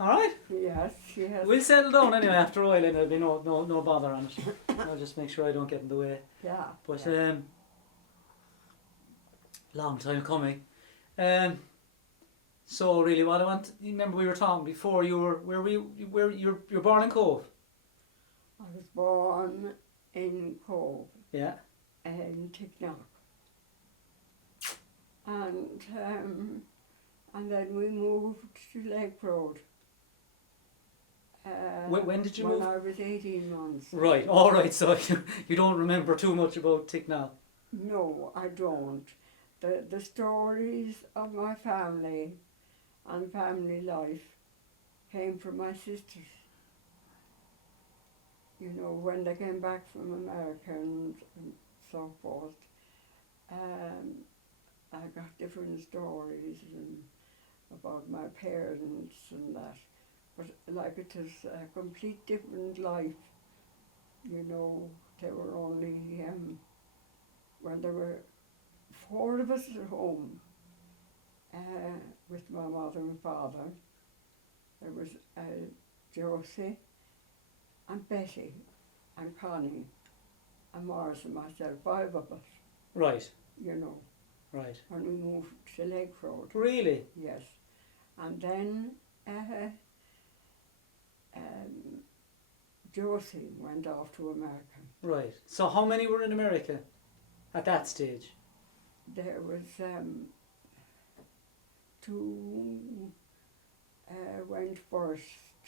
All right. Yes, yes. We'll settle down anyway after a while, and there'll be no bother on it. I'll just make sure I don't get in the way. Yeah. But yeah. Long time coming. So really, what I want. You remember we were talking before. You're born in Cobh. I was born in Cobh, Yeah. in Ticknock. And then we moved to Lake Road. When did you move? When I was 18 months. Right. All right. So you don't remember too much about Ticknock. No, I don't. The stories of my family and family life came from my sisters. You know, when they came back from America and so forth, I got different stories about my parents and that. But like it was a complete different life. You know, they were only, when there were 4 of us at home, with my mother and father. There was Josie and Betty and Connie and Morris and myself, 5 of us, Right. you know, Right. when we moved to Lake Road. Really? Yes. And then Josie went off to America. Right. So how many were in America at that stage? There was 2 went first,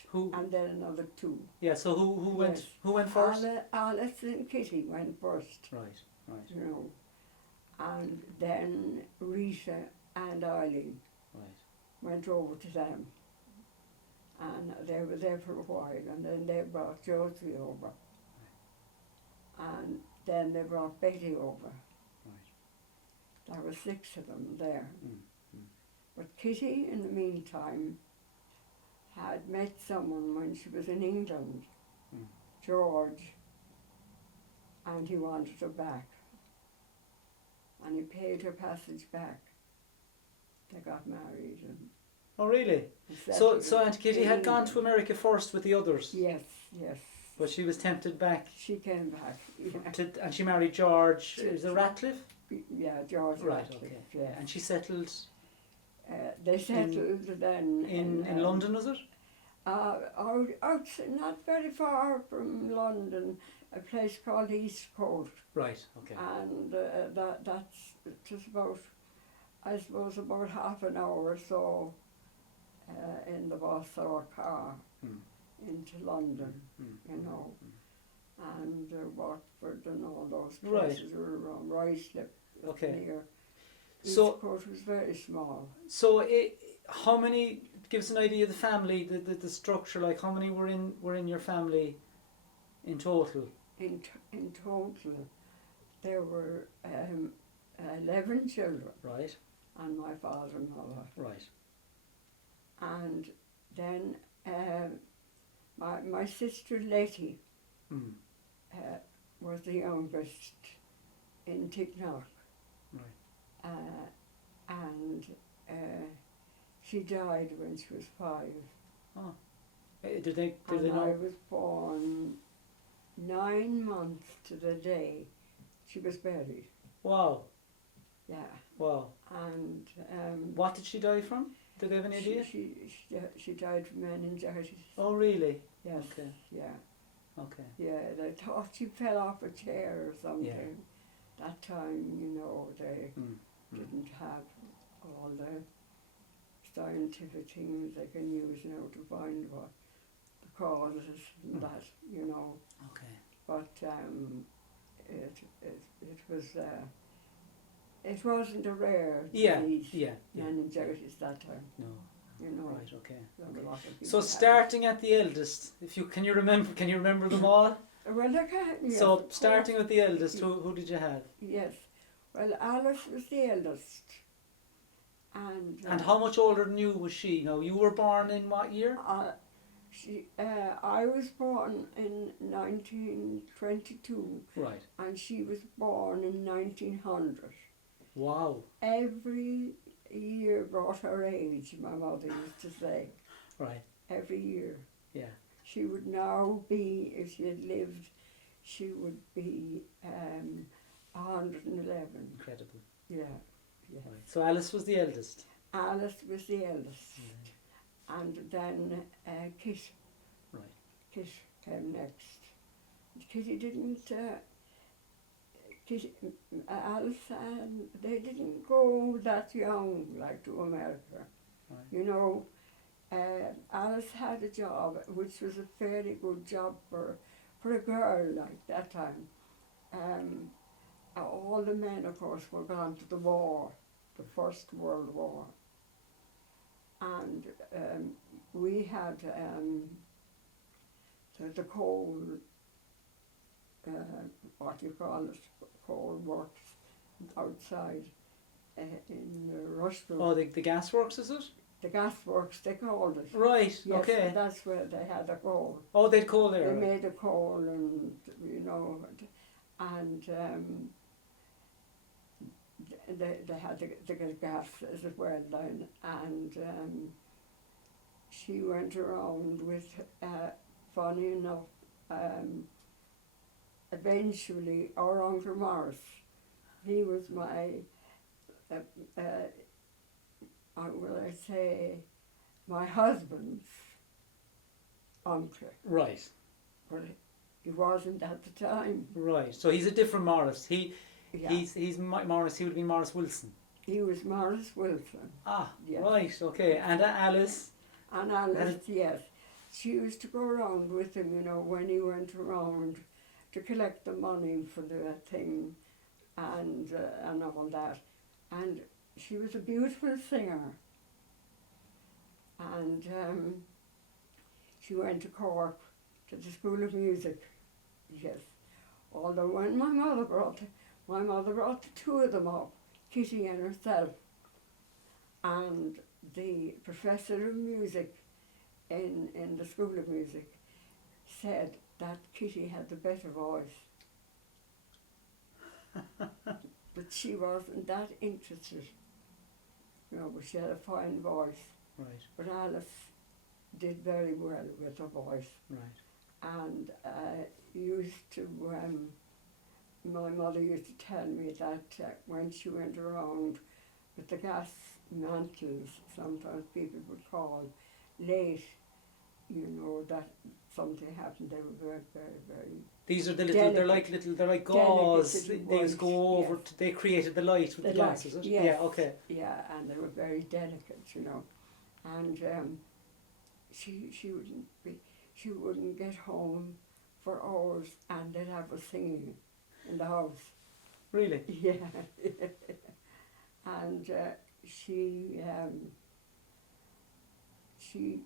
Who? and then another 2. Yeah. So who went? Yes. Who went first? Alice and Kitty went first, Right. Right. you know, and then Rita and Eileen Right. went over to them, and they were there for a while, and then they brought Josie over, and then they brought Betty over. Right. There were 6 of them there. Mm. But Kitty, in the meantime, had met someone when she was in England, Mm. George, and he wanted her back. And he paid her passage back. They got married. Oh, really? So Aunt Kitty had gone to America first with the others. Yes, yes. But she was tempted back. She came back. Yeah, And she married George. Is it Ratcliffe? yeah, George Right. Ratcliffe, Okay. yeah. And she settled They settled then in London, was it? out, not very far from London, a place called Eastcote. Right. Okay. And that's just about, I suppose, about half an hour or so in the bus or car Mm. into London, Mm. you know, and Watford and all those Right. places were around Ruislip Okay. near. So- Eastcote was very small. So how many? Give us an idea of the family, the structure. Like how many were in your family in total? In total, there were 11 children, Right. and my father and mother. Right. And then my sister Letty Mm. was the youngest in Ticknock. Right. And she died when she was 5. Oh. Did they And I know? was born 9 months to the day she was buried. Wow. Yeah. Wow. And What did she die from? Did they have any idea? she died from meningitis. Oh, really? Yes. Okay. Yeah. Okay. Yeah. They thought she fell off a chair or something. That time, you know, they Mm. didn't have all the scientific things they can use now to find what the causes and that, you know. Okay. But it wasn't a rare Yeah. disease, Yeah. meningitis that time, No. you know. Right. Okay. A lot of people So had it. starting at the eldest, can you remember them all? Well, I can, yes, So of starting course. with the eldest, who did you have? Yes. Well, Alice was the eldest. And how much older than you was she? Now you were born in what year? I was born in 1922 Right. and she was born in 1900. Wow. Every year brought her age, my mother used to say. Right. every year. Yeah. She would now be, if she had lived, she would be 111. Incredible. Yeah, yeah. Right. So Alice was the eldest. Alice was the eldest, and then Kit. Right. Kit came next. Kitty didn't. Alice and they didn't go that young, like to America. Right. You know, Alice had a job which was a fairly good job for a girl like that time. All the men, of course, were gone to the war, the First World War. And we had the coal, what do you call it, coal works outside in Rushville. Oh, the gas works, is it? The gas works, they called it. Right, Yes, okay. that's where they had the coal. Oh, they'd coal there. They Right. made the coal and, you know, and they had the gas as well then. And she went around with, funny enough, eventually our Uncle Morris, he was my, will I say, my husband's uncle, Right. but he wasn't at the time. Right. So he's a different Morris. Yeah. He's Morris. He would be Morris Wilson. He was Morris Wilson. Ah. Yeah. Right. Okay. And Alice. And Alice, yes, she used to go around with him, you know, when he went around to collect the money for the thing and all that. And she was a beautiful singer. And she went to Cobh, to the School of Music, yes. Although when my mother brought the two of them up, Kitty and herself, and the professor of music in the School of Music said that Kitty had the better voice. But she wasn't that interested, you know, but she had a fine voice. Right. But Alice did very well with her voice. Right. And my mother used to tell me that when she went around with the gas mantles, sometimes people would call late, you know, that something happened. They were very, very, very. These are the delicate. they're like gauze. Delicate They just go over. yes. They created the light with the glass, is it? Yes. Yeah. Okay. Yeah, and they were very delicate, you know. And she wouldn't get home for hours, and they'd have us singing in the house. Really. Yeah. And she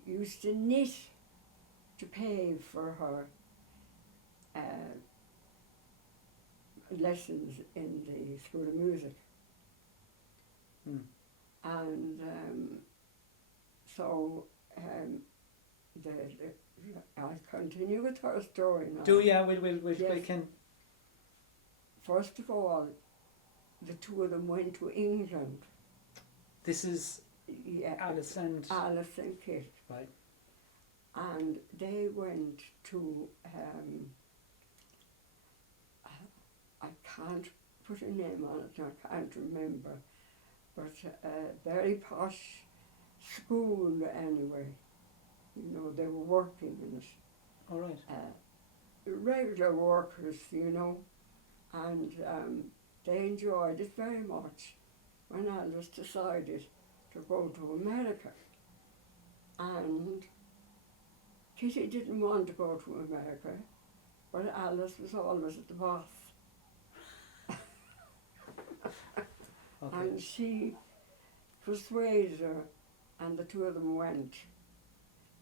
used to knit to pay for her lessons in the School of Music. Hmm. And so I'll continue with her story now. Do yeah. We Yes. can. First of all, the two of them went to England. This is Yeah, Alice and. Alice and Kit. Right. And they went to, I can't put a name on it, I can't remember, but a very posh school anyway. You know, they were working in it. All right. Regular workers, you know, and they enjoyed it very much when Alice decided to go to America. And Kitty didn't want to go to America, but Alice was always the boss. Okay. And she persuaded her, and the two of them went.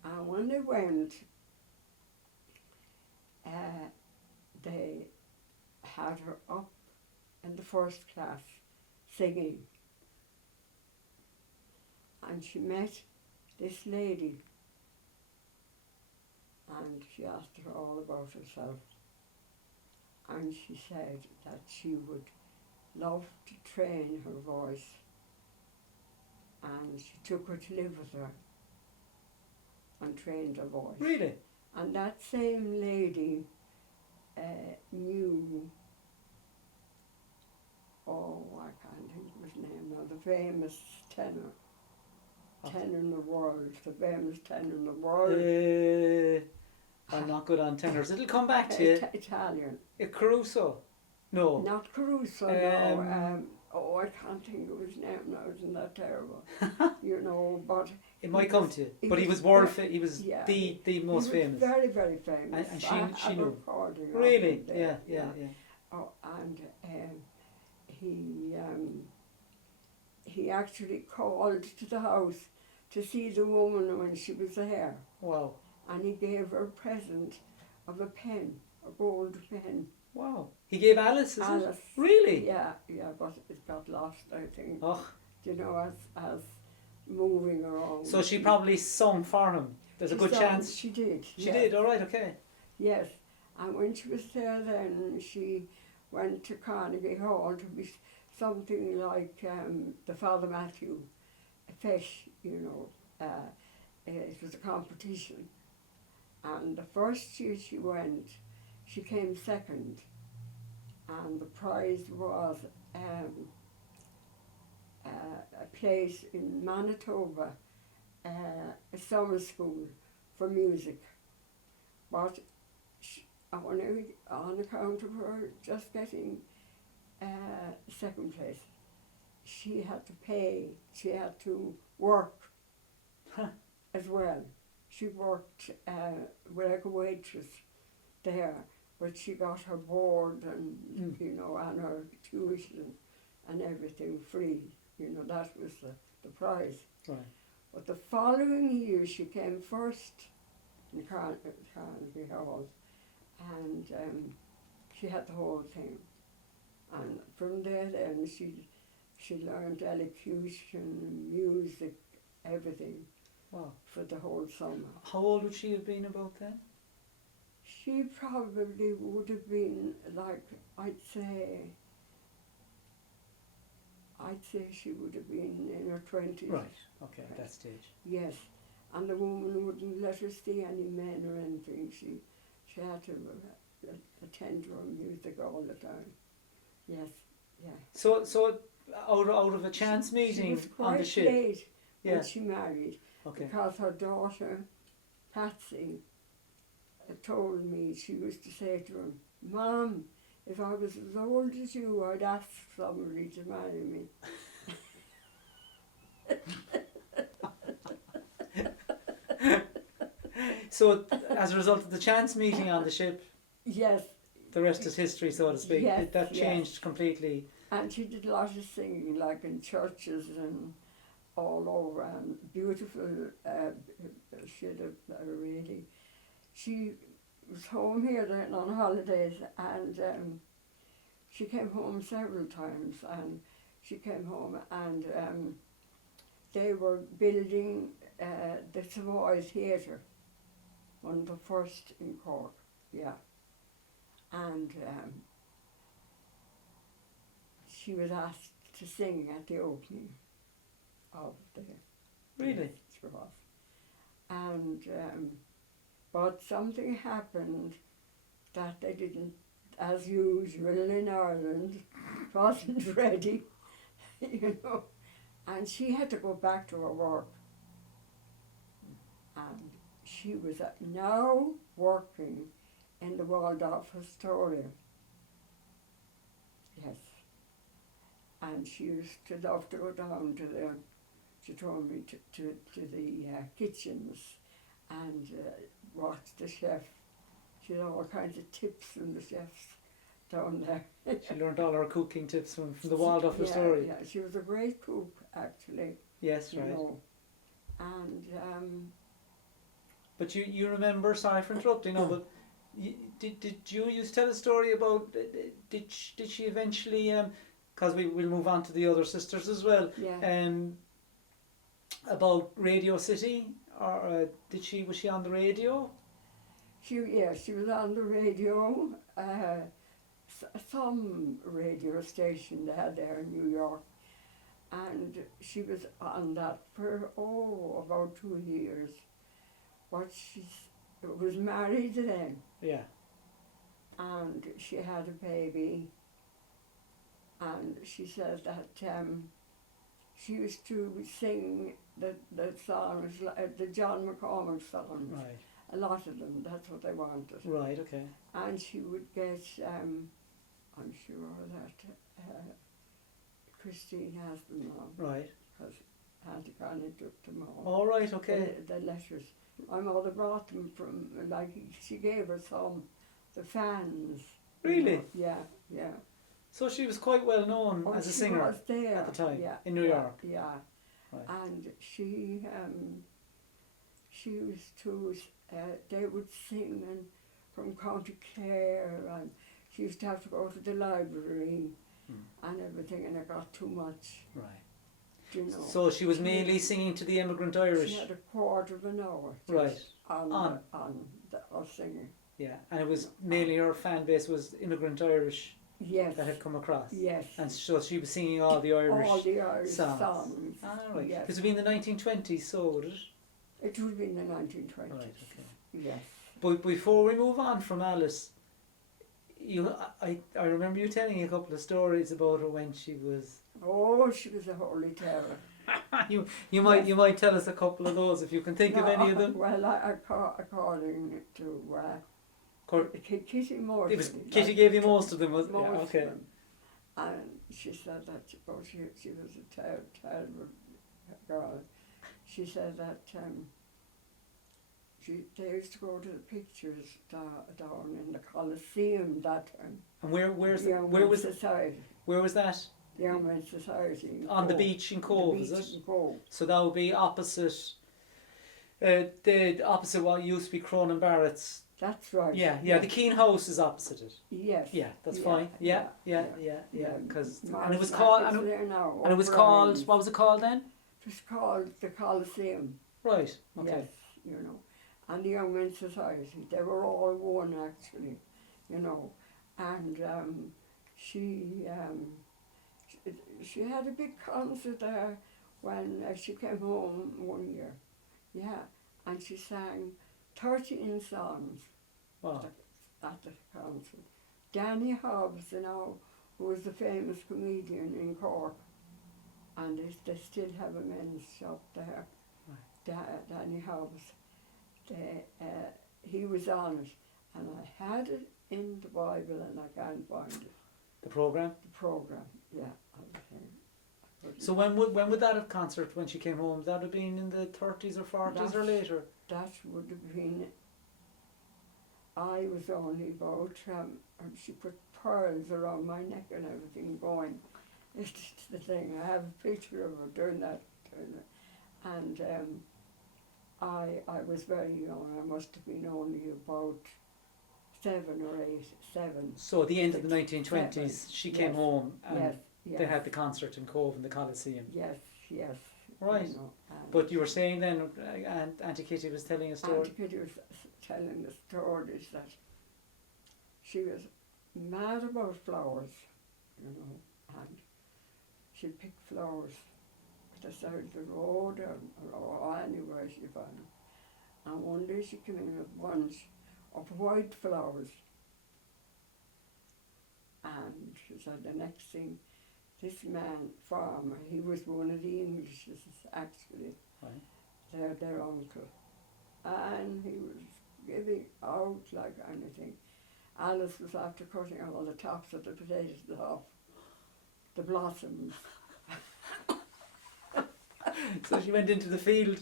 And when they went, they had her up in the first class singing. And she met this lady, and she asked her all about herself. And she said that she would love to train her voice, and she took her to live with her. and trained her voice. Really? And that same lady knew, I can't think of his name now, the famous tenor. Tenor in the world, the famous tenor in the world. I'm not good on tenors. It'll come back to you. Italian. Caruso? No. Not Caruso, no. I can't think of his name now, isn't that terrible? But... It might come to you. But he was world famous. He was the most famous. Very, very famous. And she knew. Really? Yeah. Oh, and he actually called to the house to see the woman when she was there. Wow. And he gave her a present of a pen, a gold pen. Wow. He gave Alice, is it? Really? Yeah, but it got lost, I think. Oh. As moving around. So she probably sung for him. There's a good chance. She did. She did, all right, okay. Yes. And when she was there then, she went to Carnegie Hall to be something like the Father Matthew Fesh, it was a competition. And the first year she went, she came second. And the prize was a place in Manitoba, a summer school for music. But on account of her just getting second place, she had to pay, she had to work as well. She worked like a waitress there, but she got her board and, and her tuition and everything free. That was the prize. Right. But the following year she came first in Carnegie Hall, and she had the whole thing. And from there then she learned elocution, music, everything. Wow. For the whole summer. How old would she have been about then? She probably would have been like, I'd say she would have been in her 20s. Right, okay, at that stage. Yes, and the woman wouldn't let her see any men or anything. She had to attend to her music all the time. Yes, yeah. So out of a chance meeting on the ship? She was quite late when she married, because her daughter, Patsy, told me, she used to say to her, "Mom, if I was as old as you, I'd ask somebody to marry me." So, as a result of the chance meeting on the ship, yes, the rest is history, so to speak. Yes, that changed completely. And she did a lot of singing, like in churches and all over, and beautiful. She had a really. She was home here then on holidays, and she came home several times, and she came home and they were building the Savoy Theatre, one of the first in Cork, and she was asked to sing at the opening of the Savoy. And but something happened that they didn't, as usual in Ireland, wasn't ready, and she had to go back to her work. And she was now working in the Waldorf Astoria. Yes. And she used to love to go down to she told me, to the kitchens and watch the chef. She had all kinds of tips from the chefs down there. She learned all her cooking tips from the Waldorf Astoria. Yeah, she was a great cook, actually. Yes, right. And but you remember, sorry for interrupting, but did you used to tell a story about, did she eventually, because we'll move on to the other sisters as well, about Radio City, or was she on the radio? She was on the radio, some radio station they had there in New York, and she was on that for about 2 years. was married then, Yeah. and she had a baby, and she said that she used to sing the songs, the John McCormick songs, Right. a lot of them, that's what they wanted. Right. Okay. And she would get, I'm sure that Christine has them now, Right. because Auntie Connie took them all. All right. Okay. The letters. My mother brought them from, like, she gave her some, the fans. you Really? know. Yeah, yeah. So she was quite well known Oh, as a she singer was there at the time yeah, in New yeah, York. Yeah. Right. And she used to, they would sing and from County Clare, and she used to have to go to the library and everything, and it got too much, Right. you know. So she was mainly singing to the immigrant Irish. She had a quarter of an hour Right. just on us singing. Yeah, and it was mainly her fan base was immigrant Irish Yes. that had come across. Yes. And so she was singing all the Irish. All the Irish songs. songs. Ah, right. Yes. This would be in the 1920s, so would it? It would be in the 1920s. Right. Okay. Yes. But before we move on from Alice, I remember you telling a couple of stories about her when she was. Oh, she was a holy terror. you might tell us a couple of those if you can think of any of them. Well, according to Kitty Morton. It was Kitty gave you most of them, was it? Most Yeah, okay. of them. And she said that she was a terrible girl. She said that they used to go to the pictures down in the Coliseum that time. And where was Society? where was that? The Young Men's Society. On the beach in Cobh, is it? In Cobh. So that would be opposite. The opposite what used to be Cronin Barrett's. That's right. Yeah. The Keane House is opposite it. Yes. Yeah, that's Yeah, fine. Yeah. yeah. Because Mark it was Mack called. is there now, And it was O'Brien. called. What was it called then? It was called the Coliseum. Right. Okay. Yes, you know. And the Young Men's Society. They were all one actually, you know. And she had a big concert there when she came home one year. Yeah. And she sang 13 songs Wow. at the concert. Danny Hobbs, you know, who was a famous comedian in Cork, and they still have a men's shop there. Right. Danny Hobbs, he was on it, and I had it in the Bible and I can't find it. The program. The program, yeah. So when would that have concert when she came home? That would have been in the 30s or 40s or later. That would have been. I was only about, and she put pearls around my neck and everything going. It's the thing. I have a picture of her doing that. And I was very young. I must have been only about 7 or 8, 7. So at the end of the 1920s, 7. she came Yes. home and Yes. they had the concert in Cobh in the Coliseum. Yes. Right. You know, But you were saying then, Auntie Kitty was telling a story. Auntie Kitty was telling the stories that she was mad about flowers, you know, and she'd pick flowers at the side of the road or anywhere she found them. And one day she came in with a bunch of white flowers. And she said the next thing, this man, farmer, he was one of the Englishes actually, Right. their uncle. And he was giving out like anything. Alice was after cutting all the tops of the potatoes off, the blossoms. So she went into the field.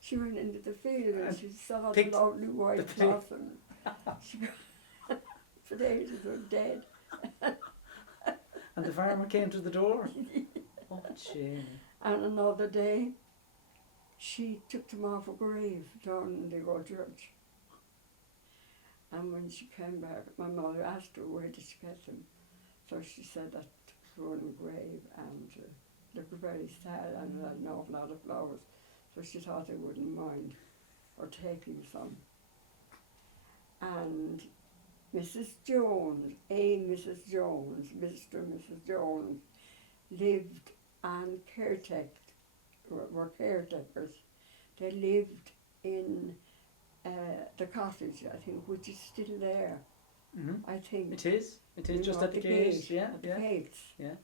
She went into the field and she saw the picked lovely the white potato- blossoms. She got potatoes were dead. And the farmer came to the door. Oh, Jamie. And another day, she took them off a grave down in the old church. And when she came back, my mother asked her where did she get them. So she said that was one grave, and looked very sad and had an awful lot of flowers. So she thought they wouldn't mind her taking some. And Mrs. Jones, Mrs. Jones, Mr. and Mrs. Jones, lived and were caretakers. They lived in the cottage, I think, which is still there. Mm-hmm. I think. It is. It is You just know, at the gate. Yeah, at yeah, the gates. yeah.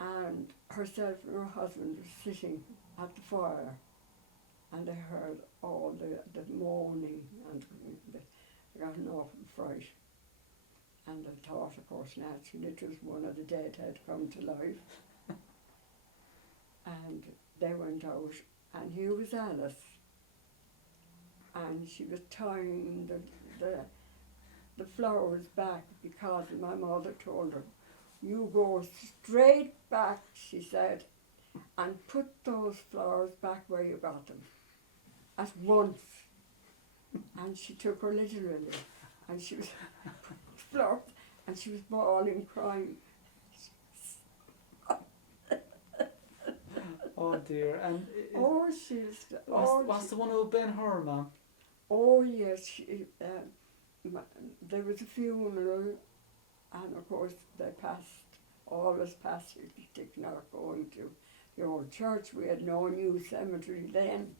And herself and her husband were sitting at the fire, and they heard all the moaning, and they got an awful fright. And they thought, of course, naturally it was one of the dead had come to life. And they went out, and here was Alice, and she was tying the flowers back because my mother told her, "You go straight back," she said, "and put those flowers back where you got them at once." And she took her literally, and she was flowers, and she was bawling, crying. Oh dear. And Oh, she's. Oh, what's the one who Ben Hur, Mum? oh yes, there was a funeral, and of course they always passed it, not going to the old church. We had no new cemetery then,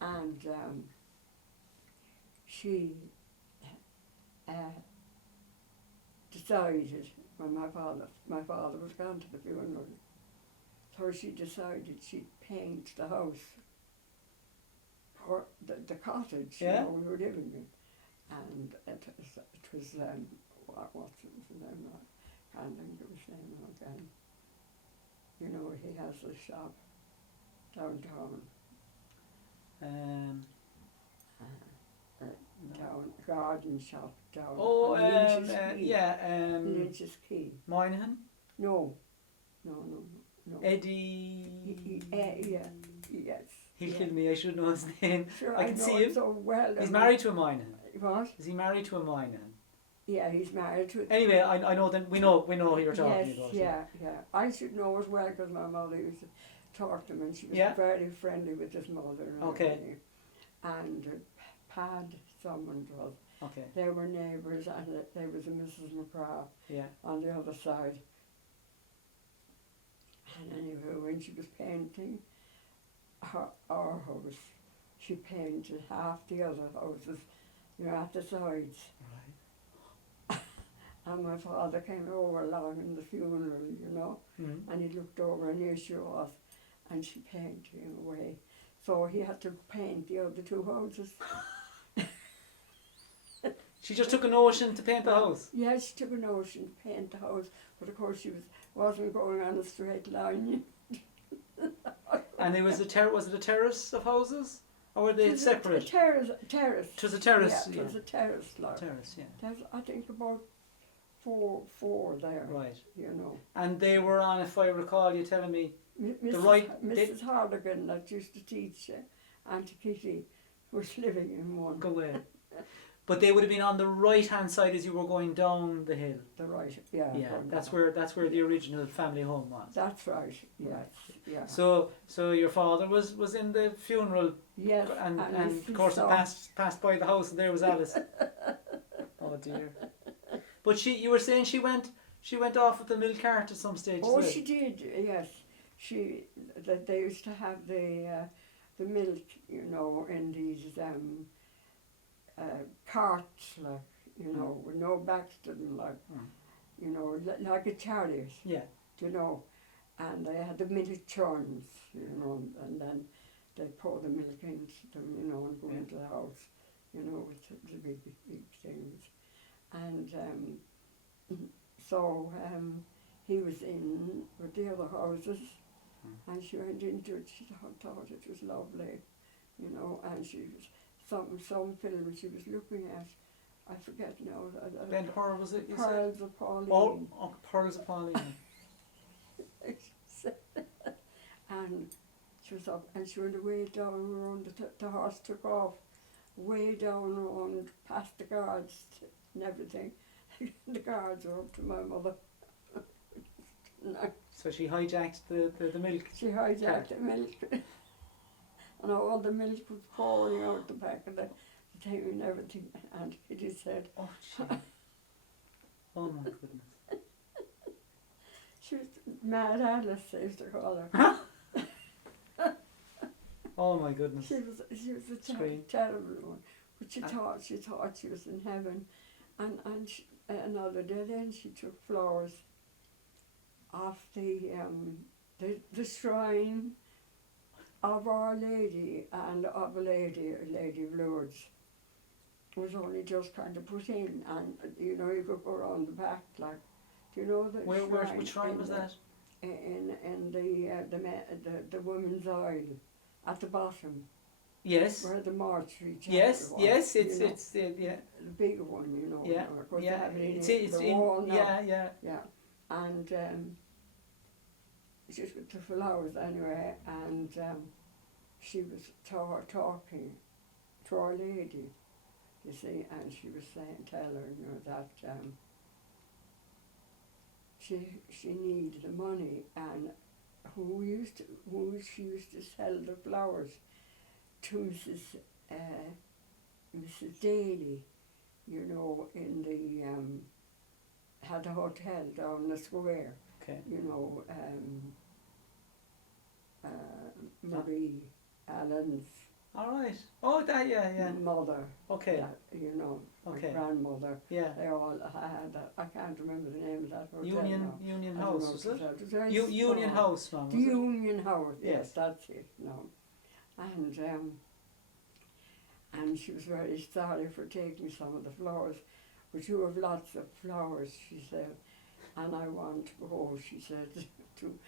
and she decided when my father was gone to the funeral, so she decided she'd paint the house, or the cottage, Yeah. you know, we were living in, and it was what's his name? I can't think of his name now again. You know, he has a shop downtown. Down garden shop down. Oh, on Lynch's Quay. yeah. Lynch's Quay. Moynihan? No. Eddie. Yeah. Yes. He'll yeah. kill me. I should know his name. Sure, I can know see it him. so well. He's married to a Moynihan. What? Is he married to a Moynihan? Yeah, he's married to. Anyway, I know that we know who you're talking Yes, about. yeah. I should know as well because my mother used to talk to him, and she was Yeah. very friendly with his mother. And Okay. everything. And Pad, someone was. Okay. They were neighbours, and there was a Mrs. McGrath Yeah. on the other side. And anyway, when she was painting our house, she painted half the other houses, you know, at the sides. Right. And my father came over along in the funeral, you know, Mm-hmm. and he looked over, and here she was, and she painting away. So he had to paint the other two houses. She just took a notion to paint the house. Yes, she took a notion to paint the house, but of course she wasn't going on a straight line. And it was was it a terrace of houses? Or were they separate? A terrace. It was a terrace, Yeah, it was a terrace, like. Terrace, yeah. There's, I think, about four there, Right. you know. And they were on, if I recall you telling me, Mrs. Hardigan that used to teach Auntie Kitty was living in one. go away. But they would have been on the right hand side as you were going down the hill. The right, yeah. Yeah, from that's there. where the original family home was. That's right, yes, Right. yeah. So your father was in the funeral, Yes, and his of course it son. passed by the house, and there was Alice. Oh dear. But you were saying she went off with the milk cart at some stage. Oh, as well. she did, yes. They used to have the milk, you know, in these carts, like, you know, with no backs to them, like, you know, like a chariot, Yeah. you know. And they had the milk churns, you know, and then they pour the milk into them, you know, and go into the house, you know, with the big things. And so he was in with the other houses, and she went into it. She thought it was lovely, you know, and she was some film she was looking at. I forget now. Ben Hur, was it? You said? Pearls of Pauline. Oh, Pearls of Pauline. And she was up, and she went way down around. The horse took off, way down around past the guards and everything. The guards were up to my mother. So she hijacked the milk. She hijacked the milk, and all the milk was pouring out the back of the thing and everything. And Kitty said, Oh, gee. Oh my goodness. she was Mad Alice, they used to call her. Oh my goodness. She was a Scream. terrible one. But she Ah. thought she was in heaven. And another day then she took flowers off the shrine of Our Lady and of Lady of Lourdes. It was only just kind of put in, and you know you could go around the back like, do you know the shrine? Which shrine was that? In the women's aisle at the bottom. Yes. Where the mortuary chapel Yes, was, yes, you know, it's yeah. the bigger one, you know. Yeah, Of course, yeah, they have it in it's the in, wall now. yeah. Yeah, and she took the flowers anyway, and she was talking to Our Lady, you see, and she was telling her, you know, that she needed the money, and who she used to sell the flowers to Mrs. Daly, you know, in the had a hotel down the square, Okay. you know, Marie Allen's All right. Oh, that, yeah. mother, Okay. that, you know, Okay. her grandmother. Yeah. They all had that. I can't remember the name of that hotel now. Union I don't know House, was what it? it was very Union small. House, Mum, The was it? Union House, yes, Yes. that's it, no. And she was very sorry for taking some of the flowers, but you have lots of flowers, she said, and I want to go, she said, to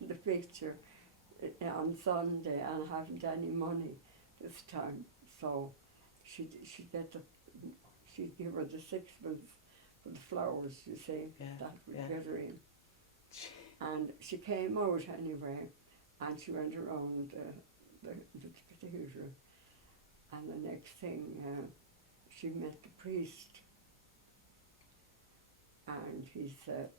the picture on Sunday, and I haven't any money this time, so she'd give her the sixpence for the flowers, you see, Yeah, that would yeah. get her in. And she came out anyway, and she went around the cathedral, and the next thing she met the priest, and he said,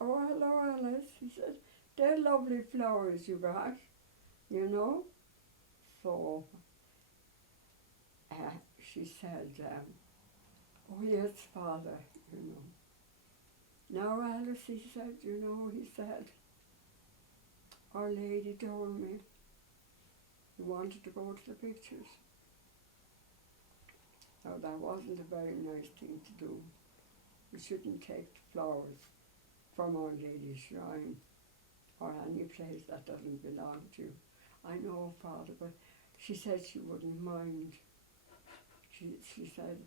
"Oh, hello, Alice," he said, "they're lovely flowers you got, you know." So she said, "Oh yes, Father, you know." "Now, Alice," he said, "you know," he said, "Our Lady told me you wanted to go to the pictures." Now that wasn't a very nice thing to do. You shouldn't take the flowers from Our Lady's shrine or any place that doesn't belong to you. "I know, Father, but," she said she wouldn't mind. She said,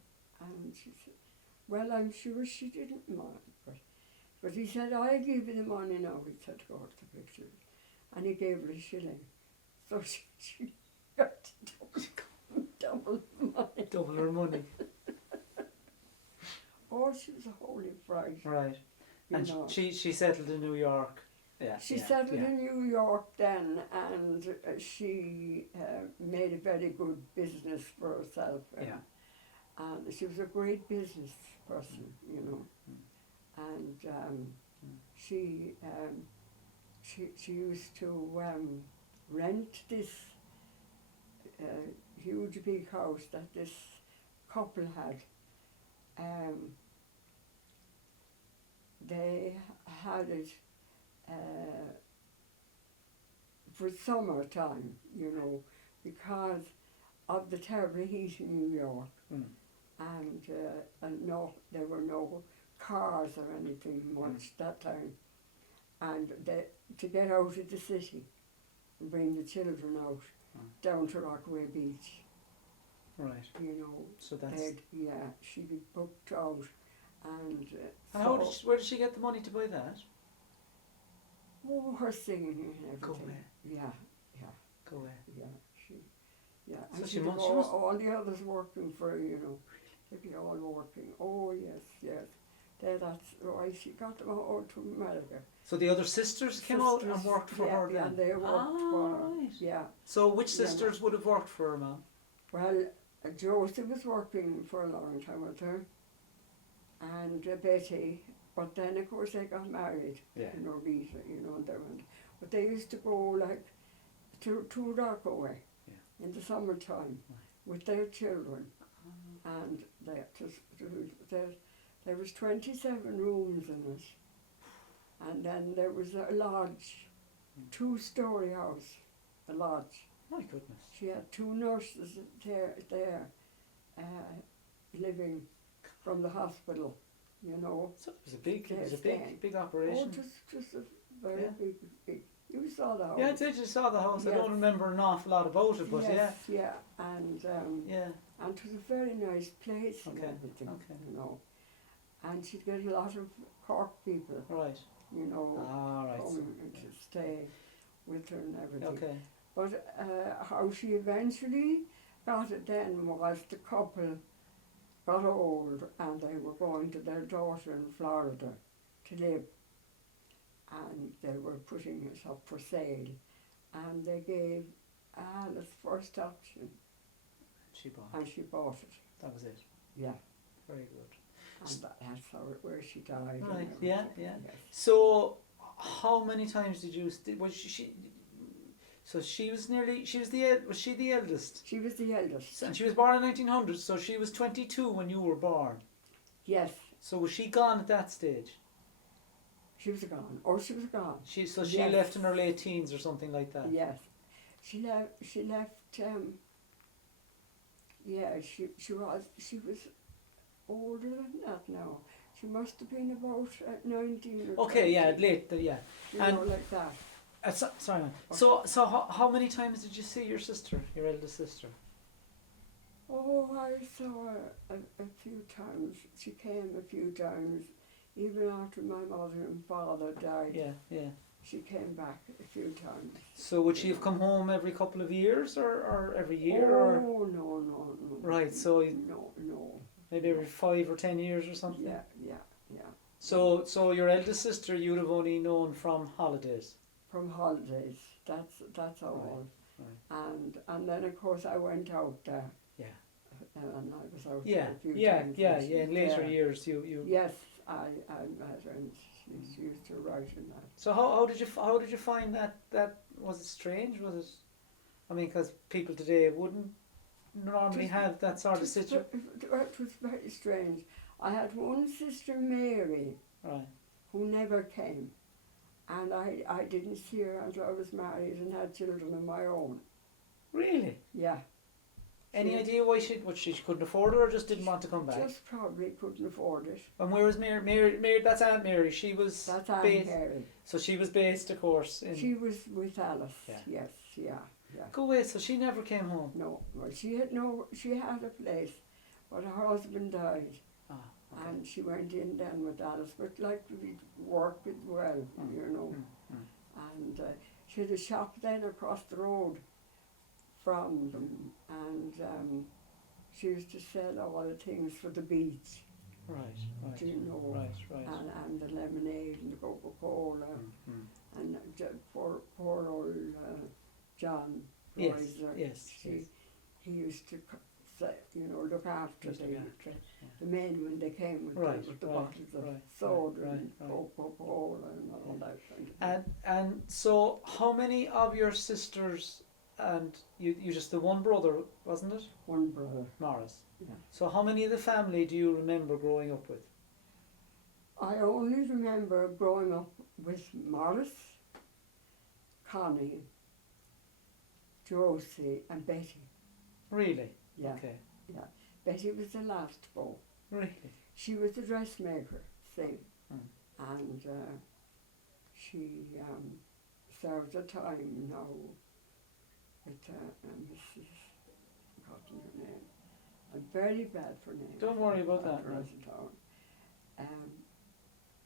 and she said, well, I'm sure she didn't mind, but he said, "I'll give you the money now," he said, "to go to the pictures." And he gave her a shilling. So she got double money. Double her money. Oh, she was a holy fright. Right. you And know. she settled in New York. Yeah. She yeah, settled yeah. in New York then, and she made a very good business for herself. Yeah. And she was a great business person, you know. And she used to rent this huge big house that this couple had. They had it for summertime, you know, because of the terrible heat in New York. Mm. And no, there were no cars or anything much that time. And to get out of the city and bring the children out down to Rockaway Beach, Right. you know, So that's. she'd be booked out. And And how did where did she get the money to buy that? her singing and Go everything. away. Go away. And So she'd have she must. all the others working for her, you know. They'd be all working. Oh yes. That's right. She got them all to America. So the other sisters came out and worked for her then? Yeah, they worked for her. Right. Yeah. So which Yeah. sisters would have worked for her, Mum? Well, Josie was working for a long time with her, and Betty. But then, of course, they got married. Yeah. You know, Rita, you know, and they went. But they used to go like to Rockaway in the summertime with their children, and there was 27 rooms in it, and then there was a lodge, 2-story house, a lodge, My goodness. She had 2 nurses there living from the hospital, you know. So it was a big, big Oh, operation. just a very Yeah. big. You saw the house. Yeah, I did. You saw the house. I Yes. don't remember an awful lot about it, but yes, yeah, and yeah. and it was a very nice place and Okay, everything, okay. you know. And she'd get a lot of Cork people, Right. you know, Ah, right. So, coming and to stay with her and everything. okay. But how she eventually got it then was the couple got old and they were going to their daughter in Florida to live, and they were putting it up for sale, and they gave Alice first option She bought. and she bought it. That was it. Yeah, Very good. and that's how where she died. and Right, yeah, everything, yeah. yes. So, how many times did you? Was she? So she was was she the eldest? She was the eldest. And she was born in 1900. So she was 22 when you were born. Yes, So was she gone at that stage? she was gone. Oh, she was gone. She Yes. left in her late teens or something like that. Yes, she left. She left. Yeah, she was older than that now. She must have been about 19 or Okay, 20, yeah, late, yeah. you and- know, like that. Sorry, man. So how many times did you see your sister, your eldest sister? Oh, I saw her a few times. She came a few times, even after my mother and father died. Yeah, yeah. She came back a few times. So would she have come home every couple of years or every year? Oh, Or no. right, so No. maybe every 5 or 10 years or something? Yeah. So your eldest sister you'd have only known from holidays? From holidays. That's all. Right. And then of course I went out there. Yeah. And I was out Yeah, there a few yeah, times. yeah, when she yeah. In was later there. years, you. Yes, I met her and she used to write in that. So how did you find that was it strange? Was it? I mean, because people today wouldn't normally Just- have that sort of Just situation. It was very strange. I had one sister, Mary, Right. who never came, and I didn't see her until I was married and had children of my own. Really? Yeah. Any She idea why she couldn't afford it or just didn't want to come back? just probably couldn't afford it. And where was Mary? Mary, that's Aunt Mary. She was That's Aunt based. Mary. So she was based, of course, in. She was with Alice. Yeah. Yes, yeah. Go away. So she never came home. No, well, she had a place, but her husband died. Ah. Okay. And she went in then with Alice, but like we worked with well, you know. And she had a shop then across the road from them, and she used to sell all the things for the beach, Right. do you know, Right. and the lemonade and the Coca-Cola, and poor old John Yes. Reiser, Yes. he used to look after Used to look after the men when they came with Right, the right, bottles of right, soda right, and right. Coca-Cola and all that kind of thing. And so how many of your sisters and you just the one brother, wasn't it? One brother. Morris. Yeah. So how many of the family do you remember growing up with? I only remember growing up with Morris, Connie, Josie and Betty. Really? Yeah. Okay. Betty was the last to go. Really? She was the dressmaker thing. Mm. And she served a time now with Mrs. forgotten her name. I'm very bad for names. Don't worry about that, Right.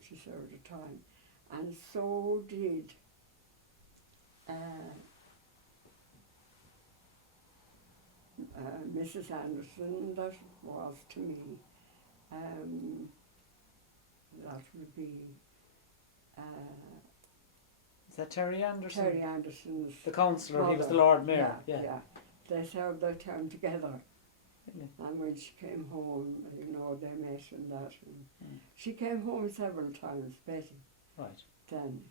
She served a time. And so did Mrs. Anderson, that was to me. That would be Is that Terry Anderson? Terry Anderson's The councillor, he was the brother. Lord Mayor. Yeah. They served their time together. Really? And when she came home, they met and that. And Mm. she came home several times, Betty, Right. then,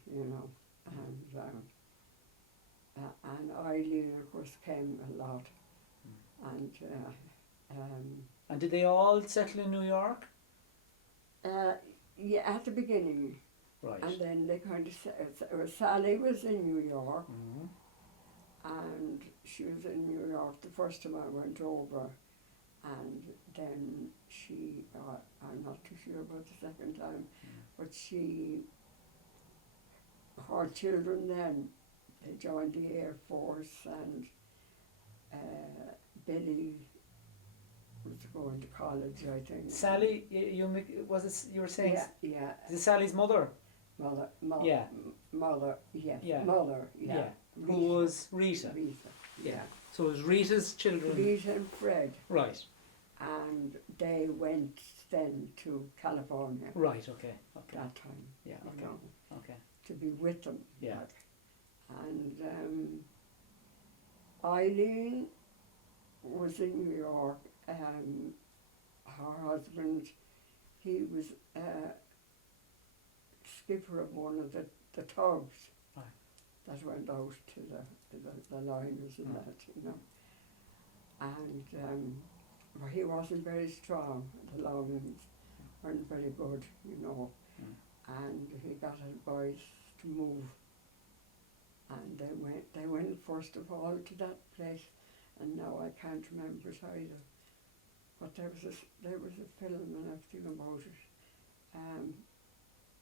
and Eileen, of course, came a lot. And And did they all settle in New York? at the beginning, Right. and then they kind of Sally was in New York, Mhm. and she was in New York the first time I went over, and then she, I'm not too sure about the second time, but her children then, they joined the Air Force, and Billy was going to college, I think. Sally, was it, you were saying? Yeah. Is it Sally's mother? Mother, Yeah. Mother, yes. Yeah. Mother, yeah. Yeah. Rita. Who was Rita? Rita, yeah. So it was Rita's children. Rita and Fred, Right. and they went then to California Right. Okay. Okay. that time, Yeah. you Okay. know, Okay. to be with them. Yeah. like. And Eileen was in New York. Her husband, he was skipper of one of the tugs Right. that went out to the liners and Right. that, you know. And but he wasn't very strong. The lungs weren't very good, you know. And he got advice to move. And they went first of all to that place, and now I can't remember it either. But there was a film and everything about it.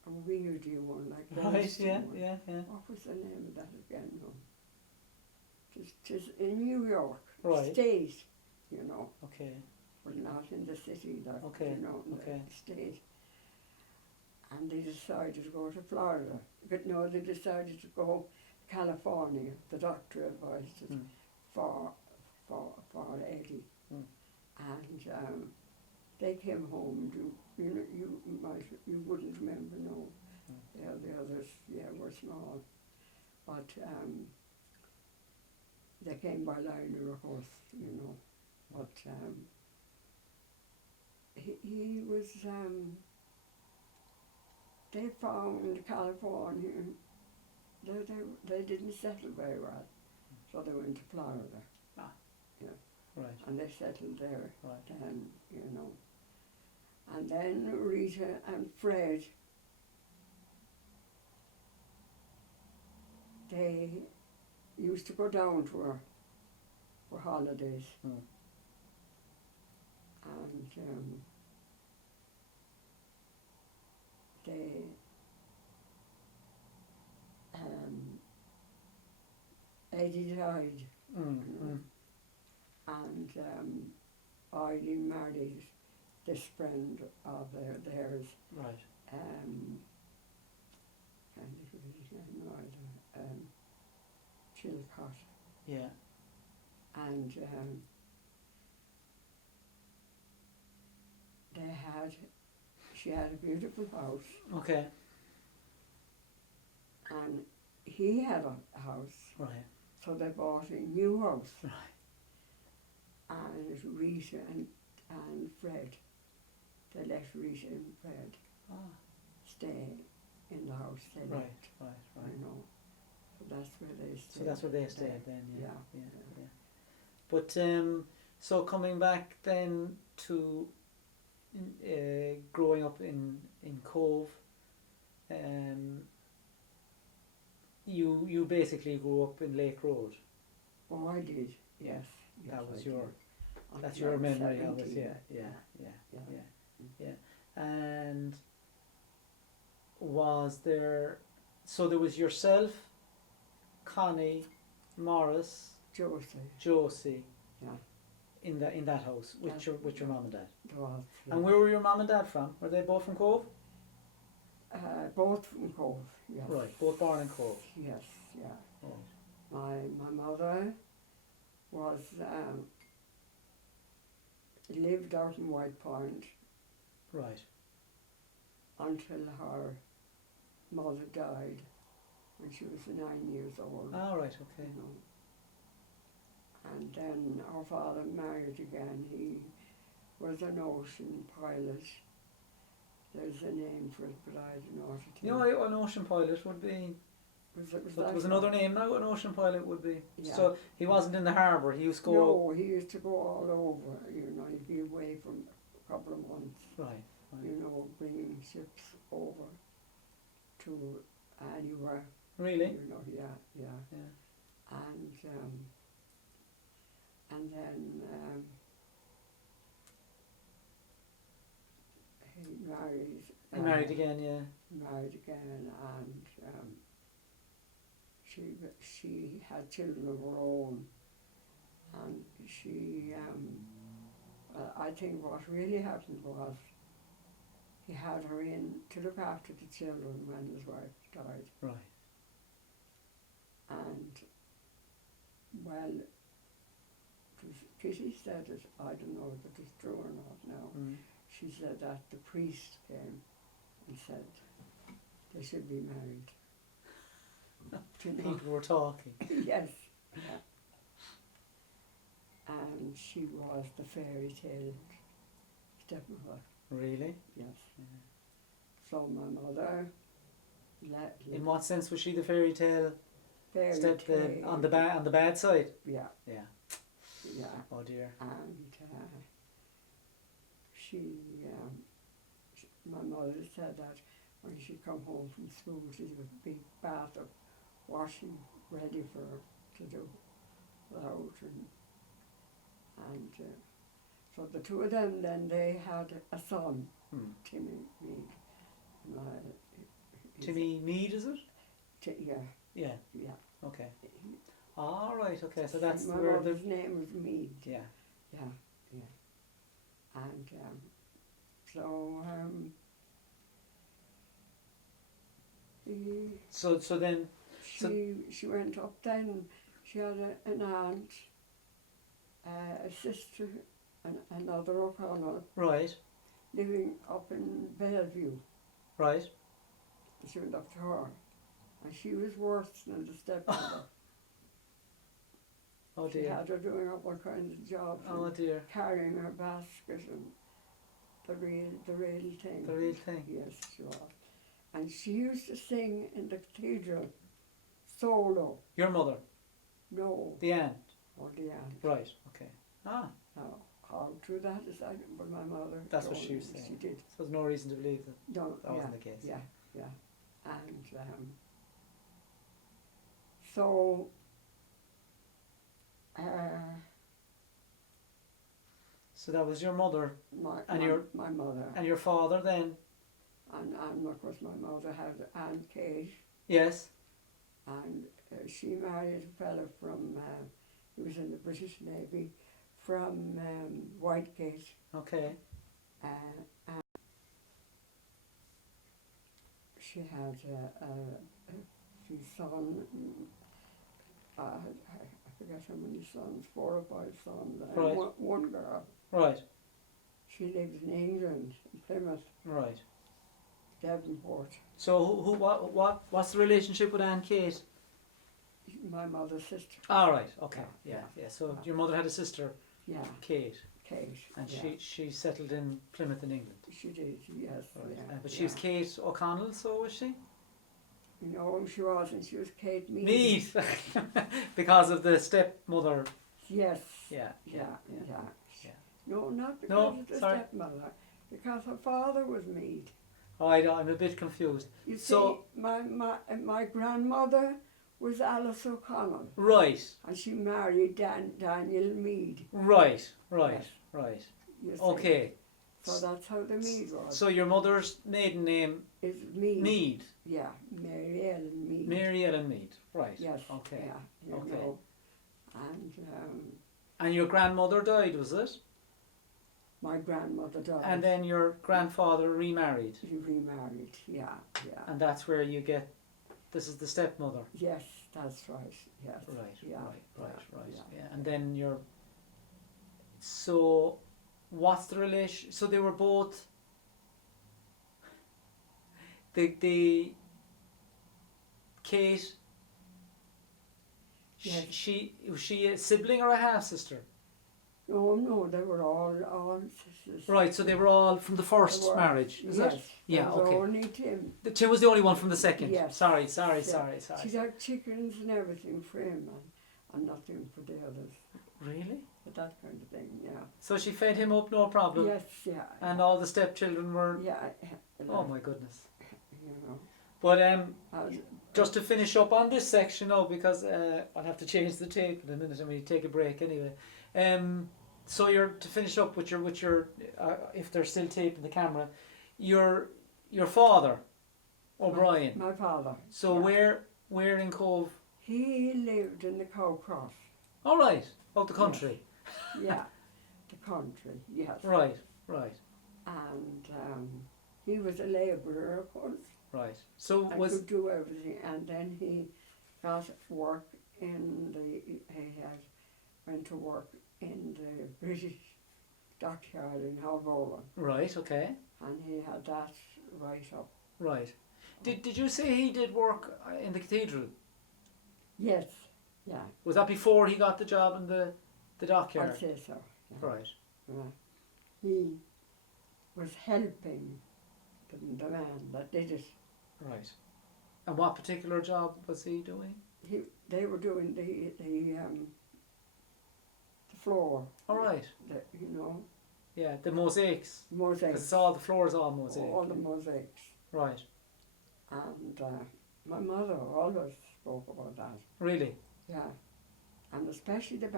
A weirdy one, like Right. Ghost Yeah. one. Yeah. Yeah. What was the name of that again? No. Tis in New York, Right. state, you know, Okay. but not in the city, like, Okay, you know, in okay. the state. And they decided to go to Florida. But no, they decided to go to California. The doctor advised it for Eddie. And they came home. You wouldn't remember, no. Yeah, the others, were small. But they came by liner, of course, you know. But he was, they found California, they didn't settle very well, so they went to Florida. Right. And they settled there Right. then, you know. And then Rita and Fred, they used to go down to her for holidays. And they Eddie died, and Eileen married this friend of theirs. Right. Can't think of his name either. Chilcott. Yeah. And she had a beautiful house, Okay. and he had a house, Right. so they bought a new house. Right. And Rita and Fred, they let Rita and Fred stay in the house they Right. lived, Right. you know. So that's where they stayed. So that's where they stayed then. Yeah. Yeah. Yeah. But so coming back then to growing up in Cobh, you basically grew up in Lake Road. Oh, I did, yes. That yes, was I your did. that's Until your I was memory of it. 17. Yeah. And was there? So there was yourself, Connie, Morris, Josie. Yeah. In that house with your mum and dad. There was, And where were your mum and dad from? Were they both from Cobh? both from Cobh, yes. Right, both born in Cobh. Yes, yeah. Right. My mother was lived out in White Point Right. until her mother died when she was 9 years old. Ah, right, okay. You know. And then our father married again. He was an ocean pilot. There's a name for it, but I don't know what it is. You know, an ocean pilot would be. But was another name now an ocean pilot would be. Yeah. So he wasn't in the harbour. He used to go. No, he used to go all over. You know, he'd be away for a couple of months. Right. You know, bringing ships over to anywhere. Really? You know, yeah. and then he married. He married again, yeah. Married again, and she had children of her own, and she I think what really happened was he had her in to look after the children when his wife died. Right. And well, Kitty said it, I don't know if it's true or not now. Mm. She said that the priest came and said they should be married. You know? People were talking. Yes. Yeah. And she was the fairy tale stepmother. Really? Yes. Yeah. So my mother In what sense was she the fairy tale fairy step tale. on the bad side? Yeah. Yeah. Yeah. Oh dear. And my mother said that when she come home from school, she had a big bath of washing ready for her to do without, and so the two of them, then they had a son, Timmy Mead. Timmy Mead, is it? Yeah. Yeah. Yeah. Okay. All right. Okay. So that's my where the mother's name was Mead. yeah. Yeah, yeah. And so So then she went up then. She had an aunt, a sister, and another O'Connell right. living up in Bellevue. Right. She went up to her, and she was worse than the stepmother. Oh She dear. had her doing up all kinds of jobs. Oh and dear. carrying her basket and the real thing. The real thing. Yes, she was. And she used to sing in the cathedral solo. Your mother, No, the aunt. or the aunt. Right. Okay. Ah, No, how true that is, I don't, but my mother. that's what told she was me saying. She did. So there's no reason to believe that No, that wasn't the case. Yeah, yeah. And so So that was your mother my mother. and your father then. And of course my mother had Aunt Kate, Yes. and she married a fella from, he was in the British Navy, from Whitegate. Okay. And she had a son, I forget how many sons, 4 or 5 sons, and Right. one girl. Right. She lived in England, in Plymouth, Right. Devonport. So what's the relationship with Aunt Kate? My mother's sister. All right. Okay. Yeah, Yeah. So your mother had a sister, Yeah, Kate, Kate. and yeah. she settled in Plymouth in England. She did, yes. Right. Yeah, But she was Kate O'Connell, so was she? No, she wasn't. She was Kate Mead. Mead, because of the stepmother. Yes. Yeah. Yeah. Yeah. No, not because No, of the sorry. stepmother. Because her father was Mead. Oh, I'm a bit confused. You So- see, my grandmother was Alice O'Connell, Right. and she married Daniel Mead. Right. Yes. Right. You see. Okay. So that's how the Mead was. So your mother's maiden name It's Mead. Mead, Yeah, Mary Ellen Mead. Mary Ellen Mead. Right. Yes. Okay. Yeah. You Okay. know. And And your grandmother died, was it? my grandmother died. And then your grandfather remarried, He remarried. Yeah. and that's where you get. This is the stepmother. Yes, that's right. Yes. Right. Yeah. Right. Yeah. Yeah. And then your. So, what's the relation? So they were both. The Kate. Yes. Was she a sibling or a half sister? No, they were all sisters. Right, so they were all from the first They were- marriage, is yes, it? Yeah, there was okay. only Tim. Tim was the only one from the second. Yes. Sorry. Yeah. She'd had chickens and everything for him, and nothing for the others. Really? But that kind of thing, yeah. So she fed him up, no problem. Yes, yeah. And all the stepchildren were. Yeah. Oh my goodness. You know. But just to finish up on this section now, because I'll have to change the tape in a minute and we take a break anyway. So you're to finish up with your if they're still taping the camera, your father, O'Brien. My father. So yeah. where in Cobh? He lived in the Cobh Cross. All right, out the country. Yeah, the country. Yes. Right. And he was a labourer, of course. Right. So I could do everything, and then he got work in went to work in the British dockyard in Halvola. Right. Okay. And he had that right up. Right. Did you say he did work in the cathedral? Yes. Yeah. Was that before he got the job in the dockyard? I'd say so. Yeah. Right. Yeah. He was helping the man that did it. Right. And what particular job was he doing? They were doing the floor. All right. You know. Yeah, the mosaics. Mosaics. It's all the floors, all mosaic. All the mosaics. Right. And my mother always spoke about that. Really? Yeah. And especially the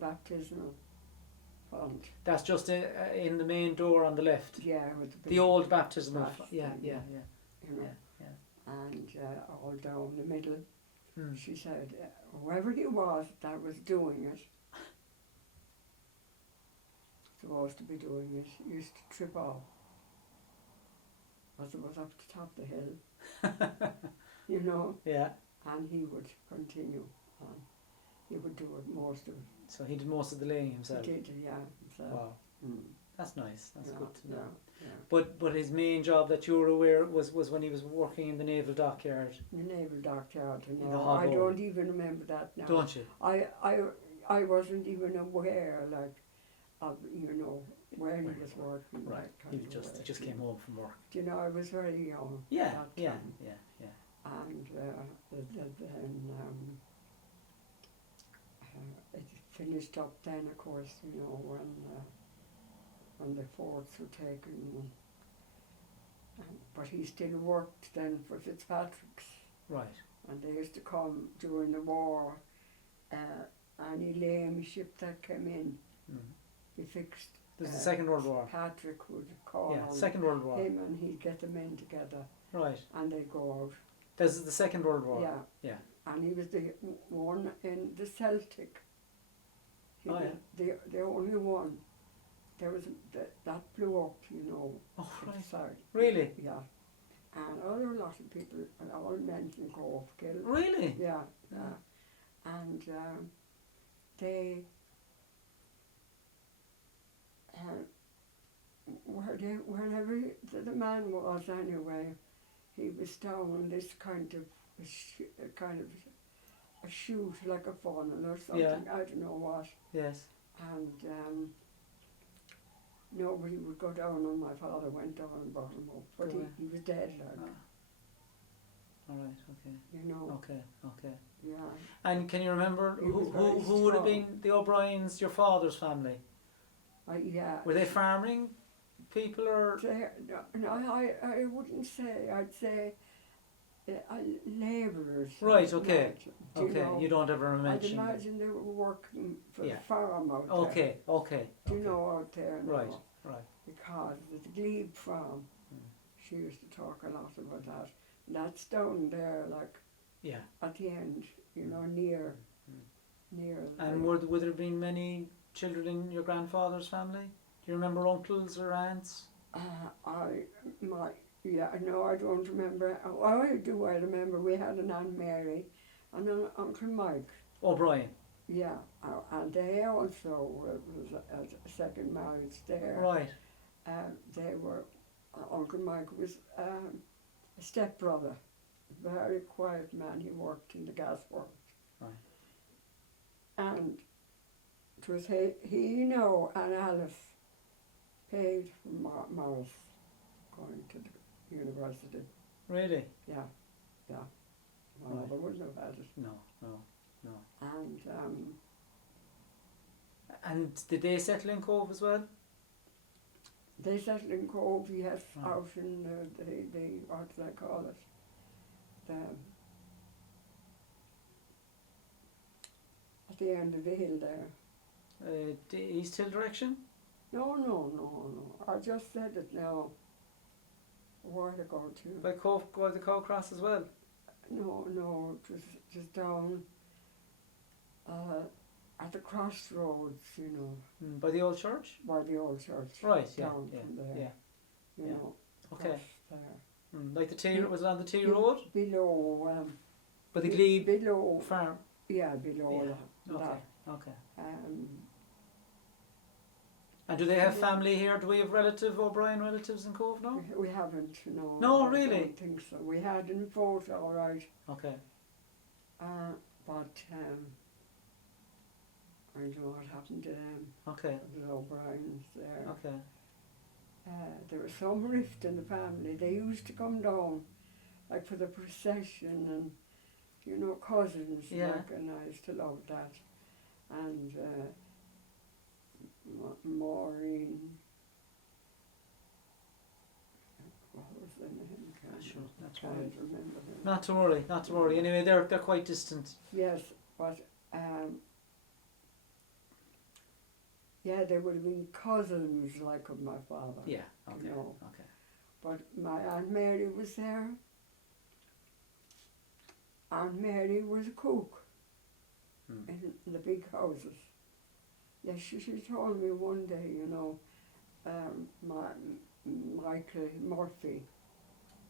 baptismal font. That's just in the main door on the left. Yeah, with the old baptismal. Yeah. Yeah. You know. Yeah. And all down the middle. Hmm. She said, whoever he was that was doing it, supposed to be doing it, used to trip off. As it was up the top of the hill. You know. Yeah. And he would continue on. He would do it most of it. So he did most of the laying himself. He did, yeah, himself. Wow. Mm. That's nice. That's Yeah, good to know. yeah. But his main job that you were aware was when he was working in the naval dockyard. The naval dockyard. In the No, I Hog don't even remember that now. Don't you? I wasn't even aware, like, of, you know, where he was working. Right. that He kind of just way. came home from work. You know, I was very young. Yeah. that Yeah. time. Yeah. And it finished up then, of course, you know, when the forts were taken. But he still worked then for Fitzpatrick's. Right. And they used to come during the war, any lame ship that came in, Mm. he fixed. There's the Second World War. Patrick would call Yeah. on Second World War. him and he'd get them in together Right. and they'd go out. This is the Second World War. Yeah. Yeah. And he was the one in the Celtic. He Oh, was the only one. There was that blew up, you know. Oh, right. Sorry. Really? Yeah. And other lot of people, and all men from Cobh killed. Really? Yeah, yeah. And they wherever the man was anyway, he was down this kind of a chute like a funnel or something. Yeah. I don't know what. Yes. And nobody would go down, and my father went down and brought him up, but he was dead, like. All right. Okay. You know. Okay. Yeah. And can you remember He was very who would have strong. been the O'Briens, your father's family? Yeah. Were they farming people or? No, I wouldn't say. I'd say labourers. Right, I'd okay. imagine, do you Okay. know? You don't ever I'd mention. imagine they were working for Yeah. the farm out there. Okay. Do you know out there? No. Right. Right. Because the Glebe farm, Mm. she used to talk a lot about that. And that's down there, like Yeah. at the end, you know, near. And would there have been many children in your grandfather's family? Do you remember uncles or aunts? I don't remember. Oh, I do. I remember we had an Aunt Mary and an Uncle Mike. O'Brien. Yeah, and they also was a second marriage there. Right. They were. Uncle Mike was a stepbrother, very quiet man. He worked in the gas works. Right. And it was he and Alice paid for Morris going to the university. Really? Yeah. My Right. mother wouldn't have had it. No. And And did they settle in Cobh as well? they settled in Cobh, yes, Right. out in the what do they call it? the end of the hill there. The East Hill direction? No. I just said it now. A while ago too. By Cobh, go the Cobh Cross as well? No, it was just down at the crossroads, you know. By the old church? By the old church. Right, yeah. Down from there. Yeah. You Yeah. know. Okay. across there. Like the T, was it on the T road? Below. By the Glebe Below. farm? Yeah, below Yeah. that. Okay, okay. Um, And do they have family here? Do we have O'Brien relatives in Cobh now? we haven't, no. No, I really? don't think so. We had in Fort, all right. Okay. But I don't know what happened to them. Okay. The O'Briens there. Okay. There was some rift in the family. They used to come down, like for the procession and, you know, cousins. Yeah. Like, and I used to love that. And Maureen, what was the name? Sure, that's Can't right. remember them. Not to worry. Anyway, they're quite distant. Yes, but yeah, they would have been cousins like of my father. Yeah. Okay. No. Okay. But my Aunt Mary was there. Aunt Mary was a cook in the big houses. Yes, she told me one day, you know, Michael Murphy,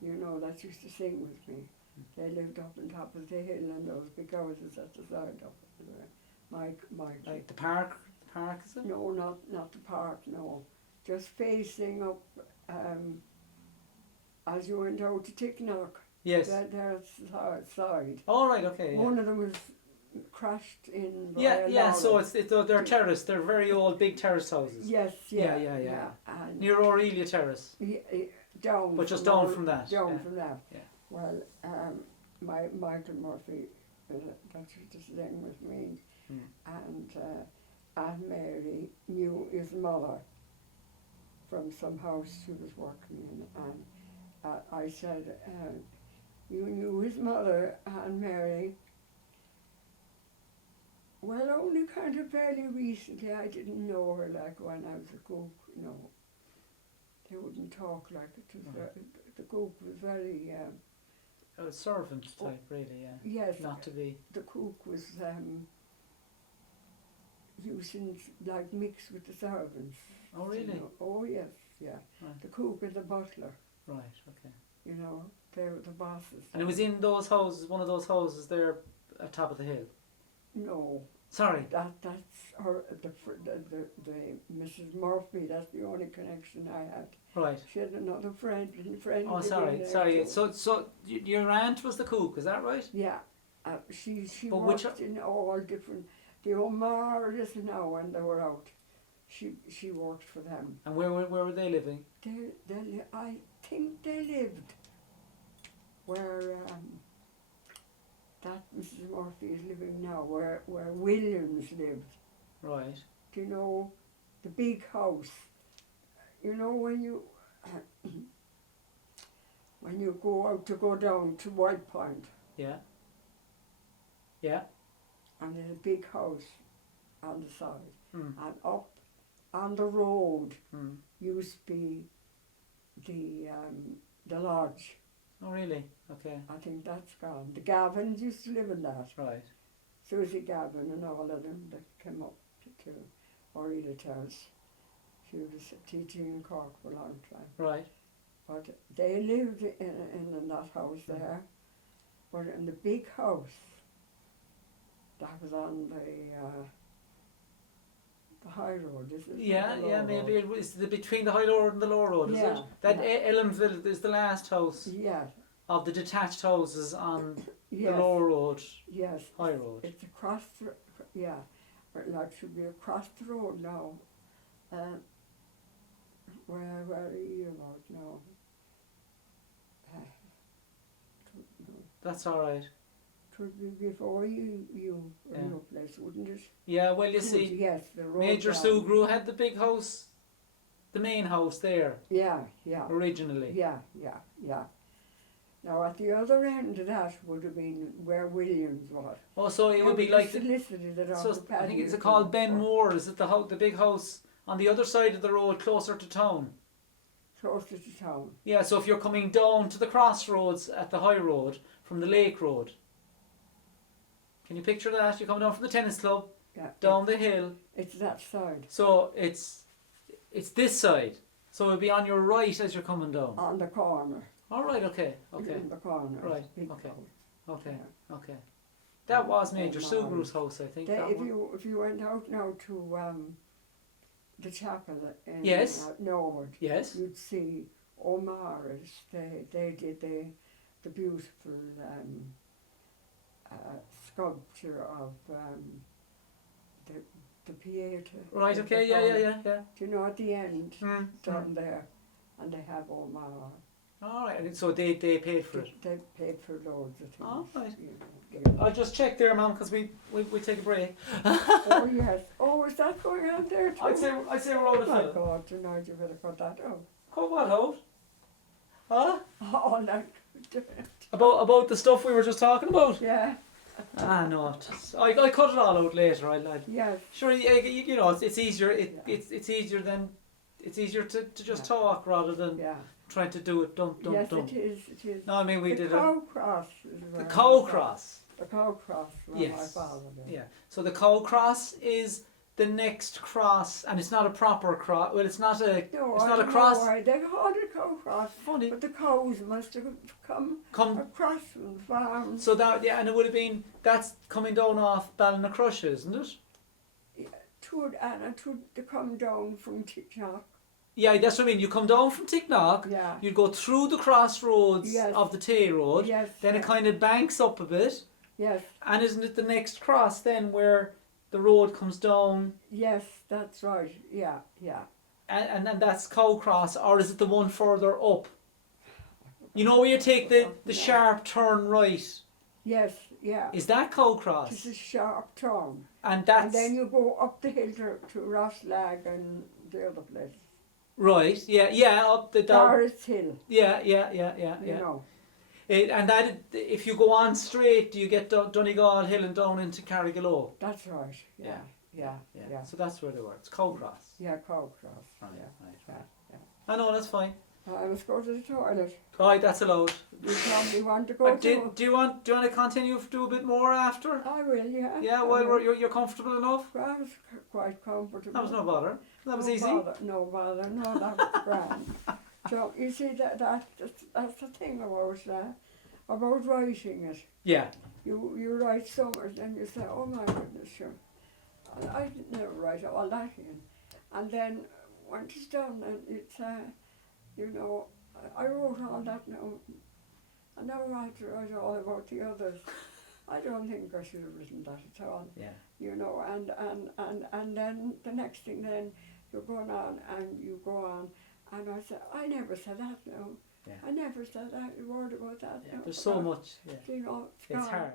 you know, that used to sing with me. They lived up on top of the hill and those big houses at the side of it. Michael. Like the park is it? No, not the park, no. Just facing up as you went out to Ticknock. Yes. There's the side. All right. Okay. Yeah. One of them was crashed in by Yeah. a Yeah. So lorry. they're terraced. They're very old, big terrace houses. Yes, Yeah. And Near Aurelia Terrace. down. But just from down all- from that. Down Yeah. from that. Yeah. Well, Michael Murphy, that's what was saying with me, and Aunt Mary knew his mother from some house she was working in, and I said, you knew his mother, Aunt Mary? Well, only kind of fairly recently. I didn't know her like when I was a cook, you know. They wouldn't talk like it. Was the cook was very... A servant type, really. Yeah. yes, Not to be. the cook was using like mixed with the servants. Oh, really? You know. Oh, yes, yeah. Right. The cook and the butler, Right. Okay. you know, they were the bosses. And it was in those houses, one of those houses there at top of the hill. No, Sorry. that's her, the Mrs. Murphy. That's the only connection I had. Right. She had another friend. Oh, living sorry. there too. So your aunt was the cook, is that right? Yeah, she But worked in all different. The O'Mara's now when they were out, she worked for them. And where were they living? I think they lived where that Mrs. Murphy is living now, where Williams lived. Right. Do you know the big house? You know when you when you go out to go down to White Point. Yeah. Yeah. And there's a big house on the side, Mm. and up on the road Mm. used to be the lodge. Oh, really? Okay. I think that's gone. The Gavins used to live in that. Right. Susie Gavin and all of them that came up to Aurelia Terrace. She was teaching in Cork for a long time. Right. But they lived in that house there. But in the big house, that was on the high road, is it? Yeah, The low yeah, road. maybe it was between the high road and the low road, is Yeah, it? That yeah. Ellenville is the last house Yeah, of the detached houses on yes, the low road, yes. high road. It's across the, yeah, or it like should be across the road now. Where are you about now? That's all right. It would be before you Yeah. in your place, wouldn't it? Yeah, well, you Would, see, yes, the road Major down. Sugru had the big house, the main house there Yeah, yeah, originally. yeah. Now at the other end of that would have been where Williams was. Oh, so it would be like solicited it so off the I think patio it's called to- Ben Moore. Is it the big house on the other side of the road, closer to town? closer to town. Yeah. So if you're coming down to the crossroads at the high road from the Lake Road, can you picture that? You're coming down from the tennis club Yeah. down the hill. It's that side. So it's this side. So it'll be on your right as you're coming down. On the corner. All right. Okay. Okay. In the corner. Right, Big okay. house. Okay. Yeah. Okay. That was Major Oh, Subaru's house, I think. They, that if one. you went out now to the chapel in Yes. Norwood, Yes. you'd see O'Mara's. They did the beautiful sculpture of the Pieta. Right. Okay. Yeah. Do you know at the end Mm. down there, and they have O'Mara. All right. And so they paid for it. They paid for loads of things. Oh, right. You know, I'll just check there, ma'am, because we take a break. oh yes. Oh, is that going on there too? I'd say we're out of Oh my film. God, tonight you better cut that out. Cut what out? Huh? All that. About the stuff we were just talking about? Yeah. Ah no, I cut it all out later. I Yes. sure you know it's easier. Yeah. It's easier than it's easier to just talk rather than Yeah. trying to do it dump. Yes, it is. It is. No, I mean we the did cow cross. Is the where cow my cross. The cow cross. Where Yes. My father did. Yeah. So the cow cross is the next cross, and it's not a proper cross. Well, it's not a. No, It's I not a don't cross. know why they called it cow cross, Funny. but the cows must have come across from the farm. So that and it would have been that's coming down off Ballynacrusha, isn't it? To come down from Ticknock. Yeah, that's what I mean. You come down from Ticknock, Yeah. you go through the crossroads Yes. of the Tay Road, Yes. then it kind of banks up a bit, Yes. and isn't it the next cross then where the road comes down, Yes, that's right. Yeah. Yeah. and that's Cow Cross, or is it the one further up? You know where you take the No. sharp turn right? Yes. Yeah. Is that Cow It's Cross? a sharp turn. And that's And then you go up the hill to Rosslag and the other place. right. Yeah, up the down. Doris Hill. Yeah. You know. And that if you go on straight, do you get Donegal Hill and down into Carrigallow? That's right. Yeah. Yeah. So that's where they were. It's Cow Cross. Yeah, cow cross. Right. Yeah. I know that's fine. I must go to the toilet. Alright, that's allowed. You probably want to go to. Do you want to continue to do a bit more after? I will, yeah. Yeah, while you're comfortable enough? I was quite comfortable. That was no bother. That was easy. No bother. No, that was grand. So you see that's the thing about writing it. Yeah. You write so much, and you say, oh my goodness, sure. I didn't never write all that in, and then when it's done, and it's you know, I wrote all that now, and now I have to write all about the others. I don't think I should have written that at all. Yeah. You know, and then the next thing, then you're going on and you go on, and I said, I never said that now. Yeah. I never said that, a word about that. Yeah. now. There's so much. Yeah. You know, It's gone. hard.